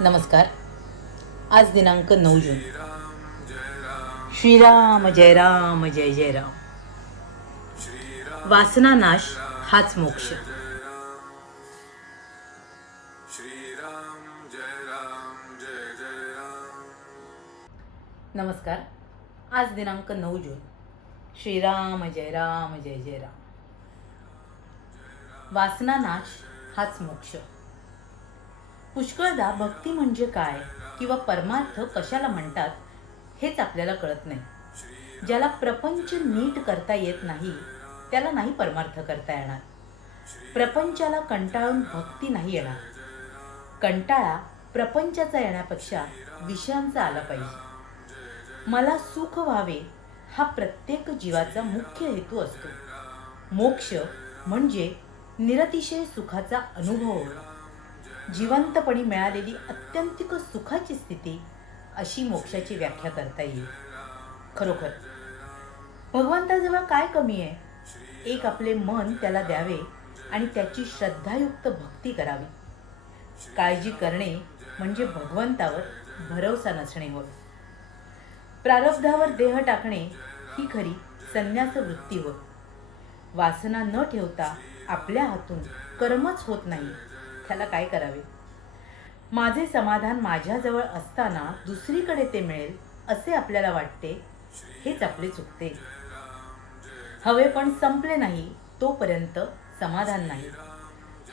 नमस्कार. आज दिनांक नऊ जून. श्रीराम जय राम जय जय राम. वासना नाश हाच मोक्ष. श्रीराम जय राम जय जय राम. नमस्कार. आज दिनांक नऊ जून. श्रीराम जय राम जय जय राम. वासना नाश हाच मोक्ष. पुष्कळदा भक्ती म्हणजे काय किंवा परमार्थ कशाला म्हणतात हेच आपल्याला कळत नाही. ज्याला प्रपंच नीट करता येत नाही त्याला नाही परमार्थ करता येणार. प्रपंचाला कंटाळून भक्ती नाही येणार. कंटाळा प्रपंचाचा येण्यापेक्षा विषयांचा आला पाहिजे. मला सुख व्हावे हा प्रत्येक जीवाचा मुख्य हेतू असतो. मोक्ष म्हणजे निरतिशय सुखाचा अनुभव. जिवंतपणी मिळालेली अत्यंतिक सुखाची स्थिती अशी मोक्षाची व्याख्या करता येईल. खरोखर. भगवंताजवळ काय कमी आहे? एक आपले मन त्याला द्यावे आणि त्याची श्रद्धायुक्त भक्ती करावी. काळजी करणे म्हणजे भगवंतावर भरवसा नसणे होय. प्रारब्धावर देह टाकणे ही खरी संन्यास वृत्ती होय. वासना न ठेवता आपल्या हातून कर्मच होत नाही. त्याला काय करावे? माझे समाधान माझ्याजवळ असताना दुसरीकडे ते मिळेल असे आपल्याला वाटते. हेच आपले चुकते. हवे पण संपले नाही तोपर्यंत समाधान नाही.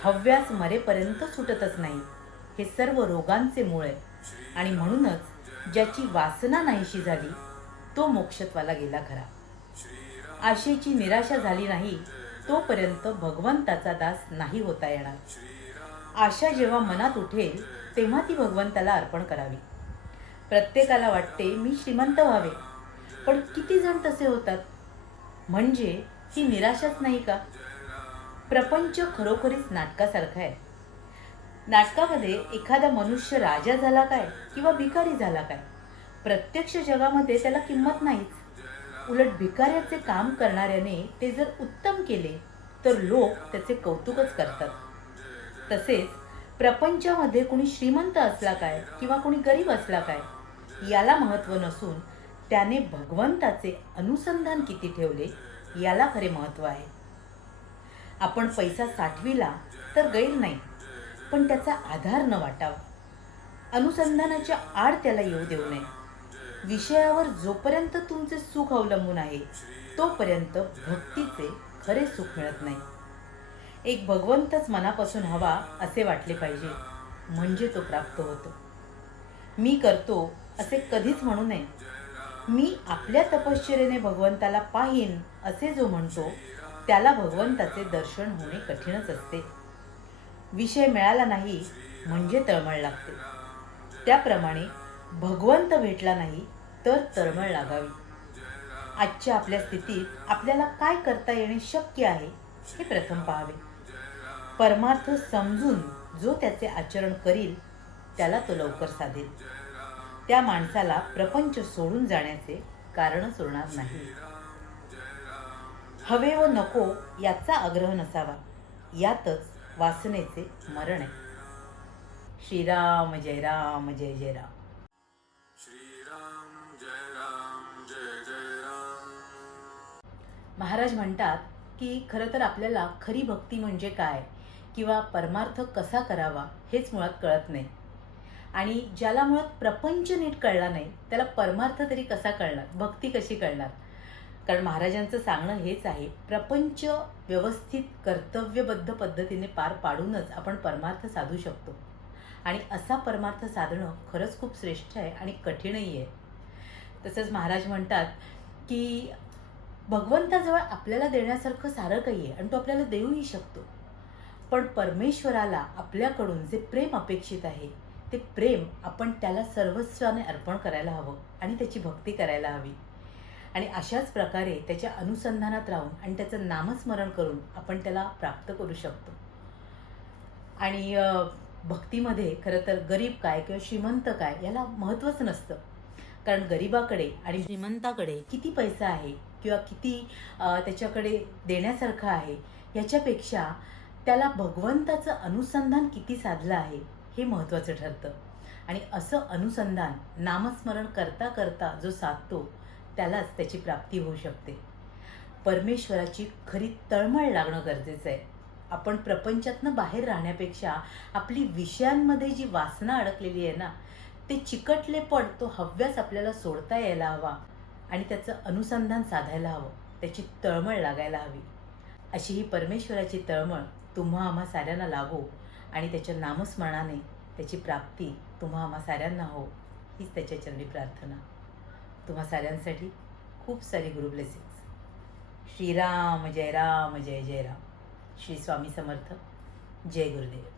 हव्यास मरेपर्यंत सुटतच नाही. हे सर्व रोगांचे मूळ आहे. आणि म्हणूनच ज्याची वासना नाहीशी झाली तो मोक्षत्वाला गेला खरा. आशेची निराशा झाली नाही तोपर्यंत भगवंताचा दास नाही होता येणार. आशा जेव्हा मनात उठेल तेव्हा ती भगवंताला अर्पण करावी. प्रत्येकाला वाटते मी श्रीमंत व्हावे. पण किती जण तसे होतात? म्हणजे ही निराशाच नाही का? प्रपंच खरोखरीच नाटकासारखा आहे. नाटकामध्ये एखादा मनुष्य राजा झाला काय किंवा भिकारी झाला काय? प्रत्यक्ष जगामध्ये त्याला किंमत नाहीच. उलट भिकाऱ्याचे काम करणाऱ्याने ते जर उत्तम केले तर लोक त्याचे कौतुकच करतात. तसेच प्रपंचामध्ये कोणी श्रीमंत असला काय किंवा कोणी गरीब असला काय याला महत्त्व नसून त्याने भगवंताचे अनुसंधान किती ठेवले याला खरे महत्त्व आहे. आपण पैसा साठविला तर गैर नाही पण त्याचा आधार न वाटावा. अनुसंधानाच्या आड त्याला येऊ देऊ नये. विषयावर जोपर्यंत तुमचे सुख अवलंबून आहे तोपर्यंत भक्तीचे खरे सुख मिळत नाही. एक भगवंतच मनापासून हवा असे वाटले पाहिजे म्हणजे तो प्राप्त होतो. मी करतो असे कधीच म्हणू नये. मी आपल्या तपश्चर्याने भगवंताला पाहीन असे जो म्हणतो त्याला भगवंताचे दर्शन होणे कठीणच असते. विषय मिळाला नाही म्हणजे तळमळ लागते. त्याप्रमाणे भगवंत भेटला नाही तर तळमळ लागावी. आजच्या आपल्या स्थितीत आपल्याला काय करता येणे शक्य आहे हे प्रथम पाहावे. परमार्थ समजून जो त्याचे आचरण करील त्याला तो लवकर साधेल. त्या माणसाला प्रपंच सोडून जाण्याचे कारणच उरणार नाही. हवे व नको याचा आग्रह नसावा. यातच वासनेचे मरण आहे. श्रीराम जय राम जय जय राम. महाराज म्हणतात की खरं तर आपल्याला खरी भक्ती म्हणजे काय? किंवा परमार्थ कसा करावा? हेच मुळात कळत नाही. आणि ज्याला मुळात प्रपंच नीट कळला नाही त्याला परमार्थ तरी कसा कळणार? भक्ती कशी कळणार? कारण महाराजांचं सांगणं हेच आहे प्रपंच व्यवस्थित कर्तव्यबद्ध पद्धतीने पार पाडूनच आपण परमार्थ साधू शकतो. आणि असा परमार्थ साधणं खरंच खूप श्रेष्ठ आहे आणि कठीणही आहे. तसंच महाराज म्हणतात की भगवंताजवळ आपल्याला देण्यासारखं सारं काही आहे आणि तो आपल्याला देऊही शकतो. पण परमेश्वराला आपल्याकडून जे प्रेम अपेक्षित आहे ते प्रेम आपण त्याला सर्वस्वाने अर्पण करायला हवं आणि त्याची भक्ती करायला हवी. आणि अशाच प्रकारे त्याच्या अनुसंधानात राहून आणि त्याचं नामस्मरण करून आपण त्याला प्राप्त करू शकतो. आणि भक्तीमध्ये खरं तर गरीब काय किंवा श्रीमंत काय याला महत्त्वच नसतं. कारण गरिबाकडे आणि श्रीमंताकडे किती पैसा आहे किंवा किती त्याच्याकडे देण्यासारखं आहे याच्यापेक्षा त्याला भगवंताचं अनुसंधान किती साधलं आहे हे महत्त्वाचं ठरतं. आणि असं अनुसंधान नामस्मरण करता करता जो साधतो त्यालाच त्याची प्राप्ती होऊ शकते. परमेश्वराची खरी तळमळ लागणं गरजेचं आहे. आपण प्रपंचातनं बाहेर राहण्यापेक्षा आपली विषयांमध्ये जी वासना अडकलेली आहे ना ते चिकटले पण तो हव्यास आपल्याला सोडता यायला हवा. आणि त्याचं अनुसंधान साधायला हवं. त्याची तळमळ लागायला हवी. अशी ही परमेश्वराची तळमळ तुम्हा आम्हा साऱ्यांना लागो आणि त्याच्या नामस्मरणाने त्याची प्राप्ती तुम्हा आम्हा साऱ्यांना हो हीच त्याच्या चरणी प्रार्थना. तुम्हा साऱ्यांसाठी खूप सारी गुरु ब्लेसिंग्स श्रीराम जय राम जय जय राम. श्री स्वामी समर्थ. जय गुरुदेव.